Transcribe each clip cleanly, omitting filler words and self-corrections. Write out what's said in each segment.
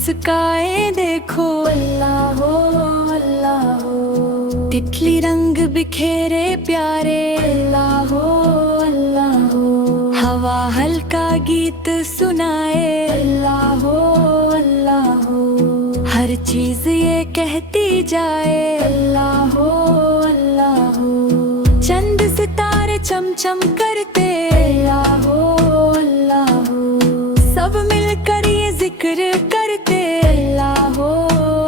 मुस्काए देखो अल्लाह हो अल्लाह हो। तितली रंग बिखेरे प्यारे अल्लाह हो अल्लाह हो। हवा हल्का गीत सुनाए अल्लाह हो अल्लाह हो। हर चीज ये कहती जाए अल्लाह हो अल्लाह हो। चंद सितारे चमचम करते अल्लाह हो अल्लाह हो। सब मिलकर ये जिक्र करते अल्लाह हो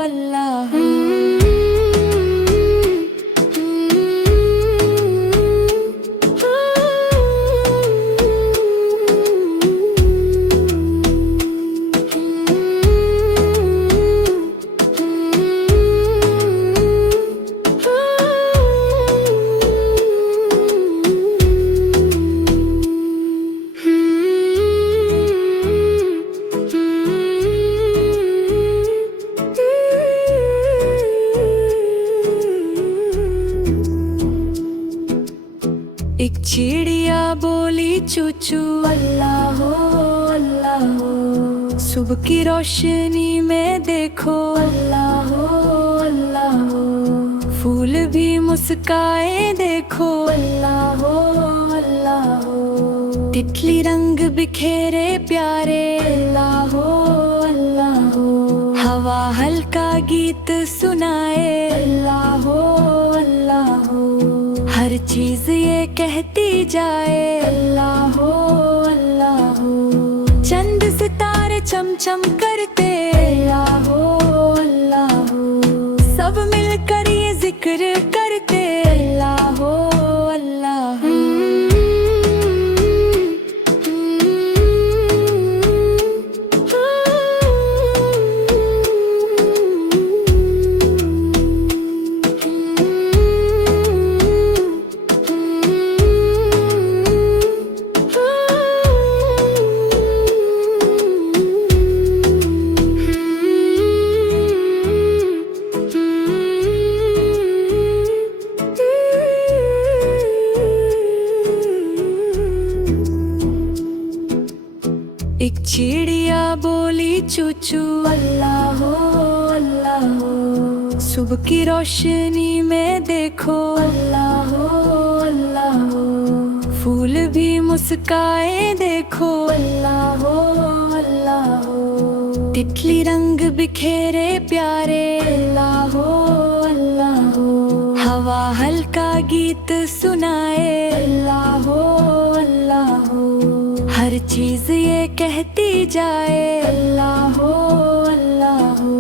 अल्लाह हो। एक चिड़िया बोली चूचू अल्लाह हो अल्लाह हो। सुबह की रोशनी में देखो अल्लाह हो अल्लाह हो। फूल भी मुस्काए देखो अल्लाह हो अल्लाह हो। तितली रंग बिखेरे प्यारे अल्लाह हो अल्लाह हो। हवा हल्का गीत सुनाए अल्लाह हो अल्लाह हो। हर चीज ये कहती जाए अल्लाह हो अल्लाह हो। चंद सितारे चमचम करते अल्लाह हो अल्लाह हो। सब मिलकर ये जिक्र करते अल्लाह हो अल्लाह हो। एक चिड़िया बोली चूचू अल्लाह हो अल्लाह हो। सुबह की रोशनी में देखो अल्लाह हो अल्लाह हो। फूल भी मुस्काए देखो अल्लाह हो अल्लाह हो। तितली रंग बिखेरे प्यारे अल्लाह हो अल्लाह हो। हवा हल्का गीत सुनाए अल्लाह हो अल्लाह हो। हर चीज ये कहती जाए अल्लाह हो अल्लाह हो।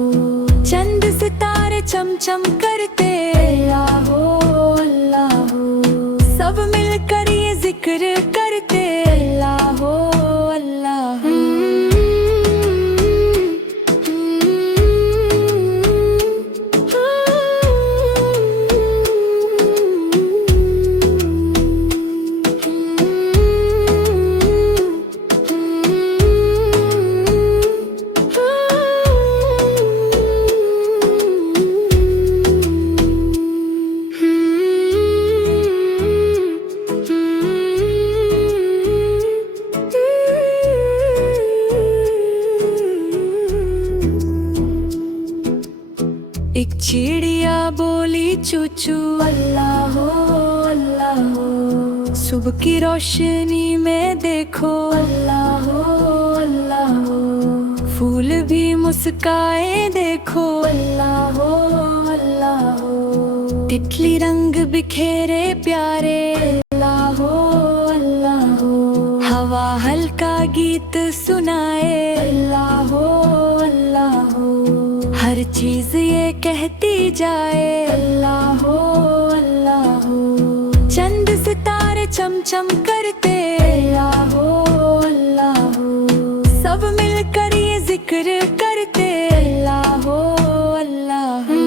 चंद सितारे चमचम करते अल्लाह हो अल्लाह हो। सब मिलकर ये जिक्र करते अल्लाह हो अल्लाह हो। एक चिड़िया बोली चूचू अल्लाह हो अल्लाह हो। सुबह की रोशनी में देखो अल्लाह हो अल्लाह हो। फूल भी मुस्काए देखो अल्लाह हो अल्लाह हो। तितली रंग बिखेरे प्यारे अल्लाह हो अल्लाह हो। हवा हल्का गीत सुनाए अल्लाह हो अल्लाह हो। हर चीज ये कहती जाए अल्लाह हो अल्लाह हो। चंद सितारे चमचम करते अल्लाह हो अल्लाह हो। सब मिलकर ये जिक्र करते अल्लाह हो अल्लाह हो।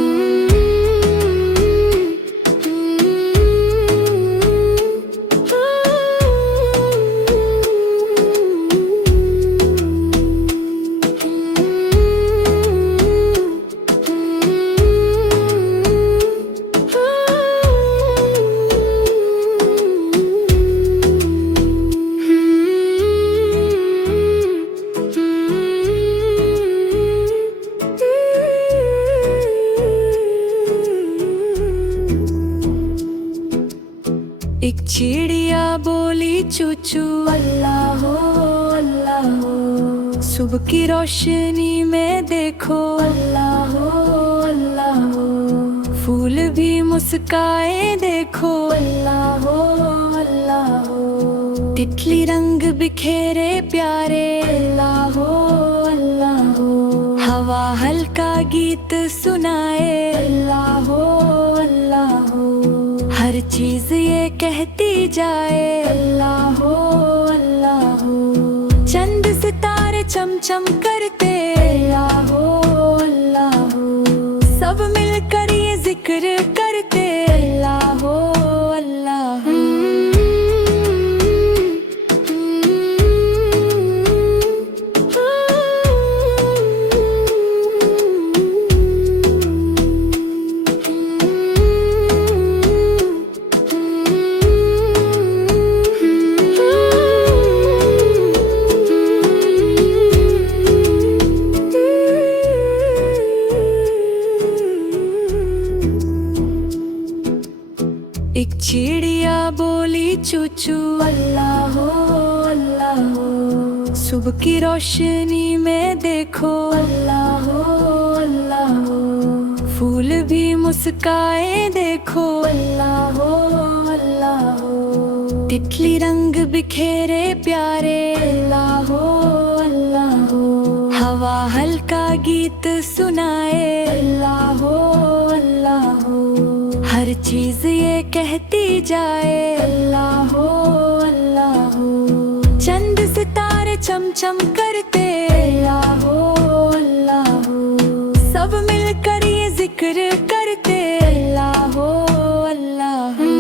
सुबह की रोशनी में देखो अल्लाह हो अल्लाह हो, फूल भी मुस्काए देखो अल्लाह हो अल्लाह हो, तितली रंग बिखेरे प्यारे अल्लाह हो अल्लाह हो, हवा हल्का गीत सुनाए अल्लाह हो अल्लाह हो, हर चीज ये कहती जाए अल्लाह हो अल्लाह हो, चंद सितारे चमचम करते अल्लाह हो अल्लाह हो, सब मिलकर ये जिक्र करते अल्लाह हो अल्लाह हो। एक चिड़िया बोली चूचू अल्लाह हो अल्लाह हो, सुबह की रोशनी में देखो अल्लाह हो अल्लाह हो, फूल भी मुस्काए देखो अल्लाह हो अल्लाह हो, तितली रंग बिखेरे प्यारे अल्लाह हो अल्लाह हो, हवा हल्का गीत सुनाए अल्लाह हो अल्लाह हो, हर चीज ये कहती जाए अल्लाह हो अल्लाह हो, चंद सितारे चमचम करते अल्लाह हो अल्लाह हो, सब मिलकर ये जिक्र करते अल्लाह हो अल्लाह हो।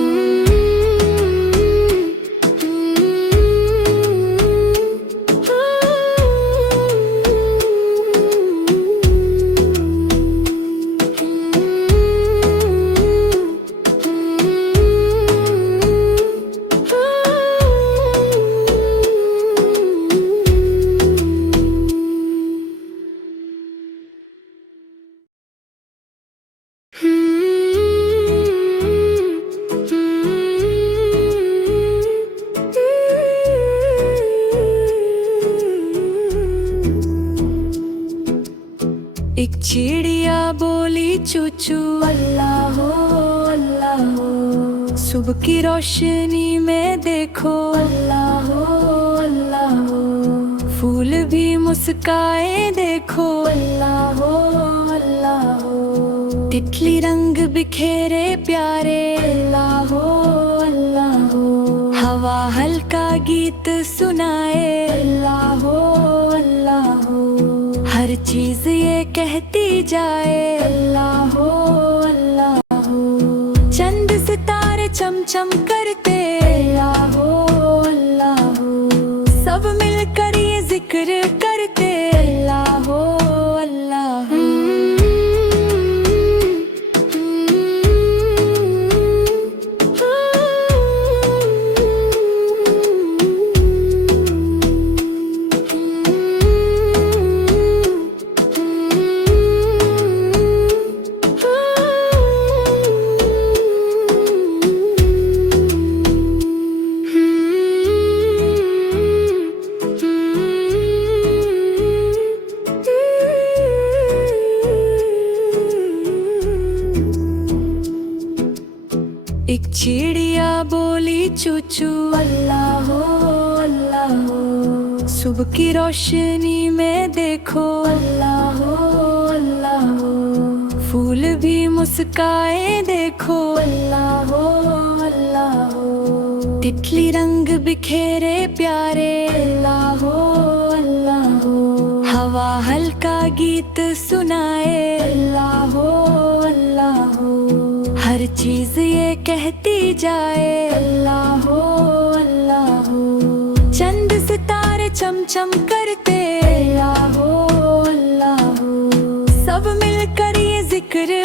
एक चिड़िया बोली चूचू अल्लाह हो अल्लाह हो, सुबह की रोशनी में देखो अल्लाह हो अल्लाह हो, फूल भी मुस्काए देखो अल्लाह हो अल्लाह हो, तितली रंग बिखेरे प्यारे अल्लाह हो अल्लाह हो, हवा हल्का गीत सुनाए अल्लाह हो अल्लाह हो, हर चीज ये कहती जाए अल्लाह हो अल्लाह हो, चंद सितारे चमचम करते अल्लाह हो अल्लाह हो, सब मिलकर ये जिक्र करते अल्लाह हो अल्लाह हो। एक चिड़िया बोली चूचू अल्लाह हो अल्लाह हो, सुबह की रोशनी में देखो अल्लाह हो अल्लाह हो, फूल भी मुस्काए देखो अल्लाह हो अल्लाह हो, तितली रंग बिखेरे प्यारे अल्लाह हो अल्लाह हो, हवा हल्का गीत सुनाए अल्लाह हो अल्लाह हो, हर चीज ये कहती जाए अल्लाह हो अल्लाह हो, चंद सितारे चमचम करते अल्लाह हो अल्लाह हो, सब मिलकर ये जिक्र